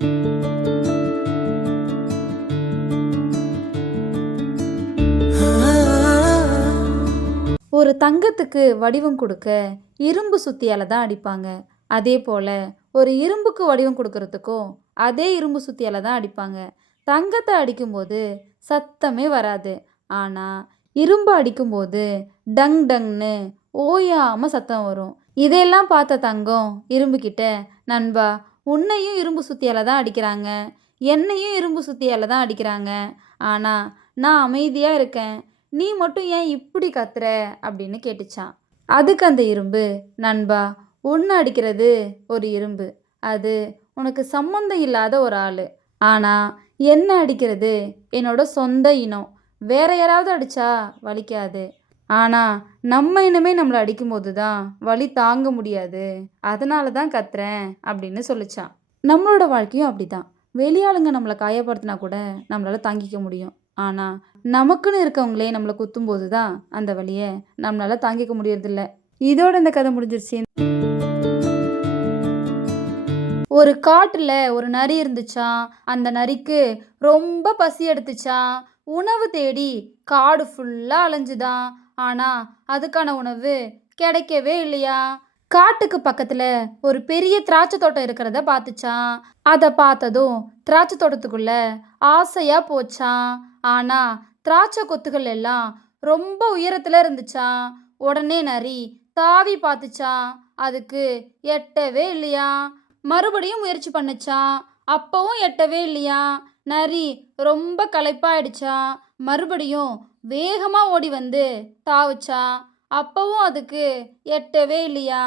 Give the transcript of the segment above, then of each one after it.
ஒரு தங்கத்துக்கு வடிவம் கொடுக்க இரும்பு சுத்தியால தான் அடிப்பாங்க. அதே போல ஒரு இரும்புக்கு வடிவம் கொடுக்கறதுக்கும் அதே இரும்பு சுத்தியால தான் அடிப்பாங்க. தங்கத்தை அடிக்கும்போது சத்தமே வராது. ஆனா இரும்பு அடிக்கும்போது டங் டங்னு ஓயாம சத்தம் வரும். இதையெல்லாம் பார்த்த தங்கம் இரும்பு கிட்ட, நண்பா, உன்னையும் இரும்பு சுத்தியால தான் அடிக்கிறாங்க, என்னையும் இரும்பு சுத்தியால தான் அடிக்கிறாங்க. ஆனா நான் அமைதியா இருக்கேன், நீ மட்டும் ஏன் இப்படி கத்துற அப்படின்னு கேட்டுச்சான். அதுக்கு அந்த இரும்பு, நண்பா, உன்னை அடிக்கிறது ஒரு இரும்பு, அது உனக்கு சம்மந்தம் இல்லாத ஒரு ஆள். ஆனால் என்ன அடிக்கிறது என்னோட சொந்த இனம். வேற யாராவது அடித்தா வலிக்காது, ஆனால் நம்ம இனமே நம்மளை அடிக்கும்போது தான் வலி தாங்க முடியாது, அதனால தான் கத்துறேன் அப்படின்னு சொல்லிச்சான். நம்மளோட வாழ்க்கையும் அப்படிதான். வெளியாளுங்க நம்மளை காயப்படுத்தினா கூட நம்மளால தாங்கிக்க முடியும். ஆனால் நமக்குன்னு இருக்கவங்களே நம்மளை குத்தும்போது தான் அந்த வலியை நம்மளால தாங்கிக்க முடியறதில்ல. இதோட இந்த கதை முடிஞ்சிருச்சு. ஒரு காட்டுல ஒரு நரி இருந்துச்சாம். அந்த நரிக்கு ரொம்ப பசி எடுத்துச்சாம். உணவு தேடி காடு ஃபுல்லா அலைஞ்சுதான். ஆனா அதுக்கான உணவு கிடைக்கவே இல்லையா. காட்டுக்கு பக்கத்துல ஒரு பெரிய திராட்சை தோட்டம் இருக்கிறத பார்த்துச்சான். அதை பார்த்ததும் திராட்சை தோட்டத்துக்குள்ள ஆசையா போச்சான். ஆனா திராட்சை கொத்துகள் எல்லாம் ரொம்ப உயரத்துல இருந்துச்சான். உடனே நரி தாவி பார்த்துச்சான். அதுக்கு எட்டவே இல்லையா. மறுபடியும் முயற்சி பண்ணுச்சான். அப்பவும் எட்டவே இல்லையா. நரி ரொம்ப களைப்பாயிடுச்சான். மறுபடியும் வேகமா ஓடி வந்து தாவுச்சான். அப்பவும் அதுக்கு எட்டவே இல்லையா.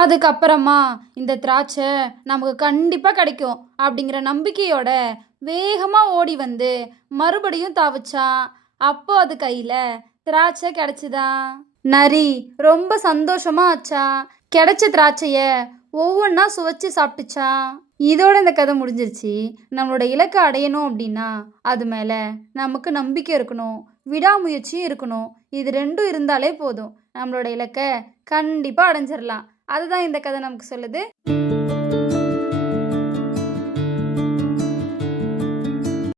அதுக்கப்புறமா இந்த திராட்சை நமக்கு கண்டிப்பா கிடைக்கும் அப்படிங்கிற நம்பிக்கையோட வேகமா ஓடி வந்து மறுபடியும் தாவுச்சான். அப்போ அது கையில திராட்சை கிடைச்சுதான். நரி ரொம்ப சந்தோஷமா ஆச்சான். கிடைச்ச திராட்சைய ஒவ்வொன்றா சுவைச்சு சாப்பிட்டுச்சான். இதோட இந்த கதை முடிஞ்சிருச்சு. நம்மளோட இலக்கை அடையணும் அப்படின்னா அது மேலே நமக்கு நம்பிக்கை இருக்கணும், விடாமுயற்சியும் இருக்கணும். இது ரெண்டும் இருந்தாலே போதும், நம்மளோட இலக்கை கண்டிப்பாக அடைஞ்சிடலாம். அதுதான் இந்த கதை நமக்கு சொல்லுது.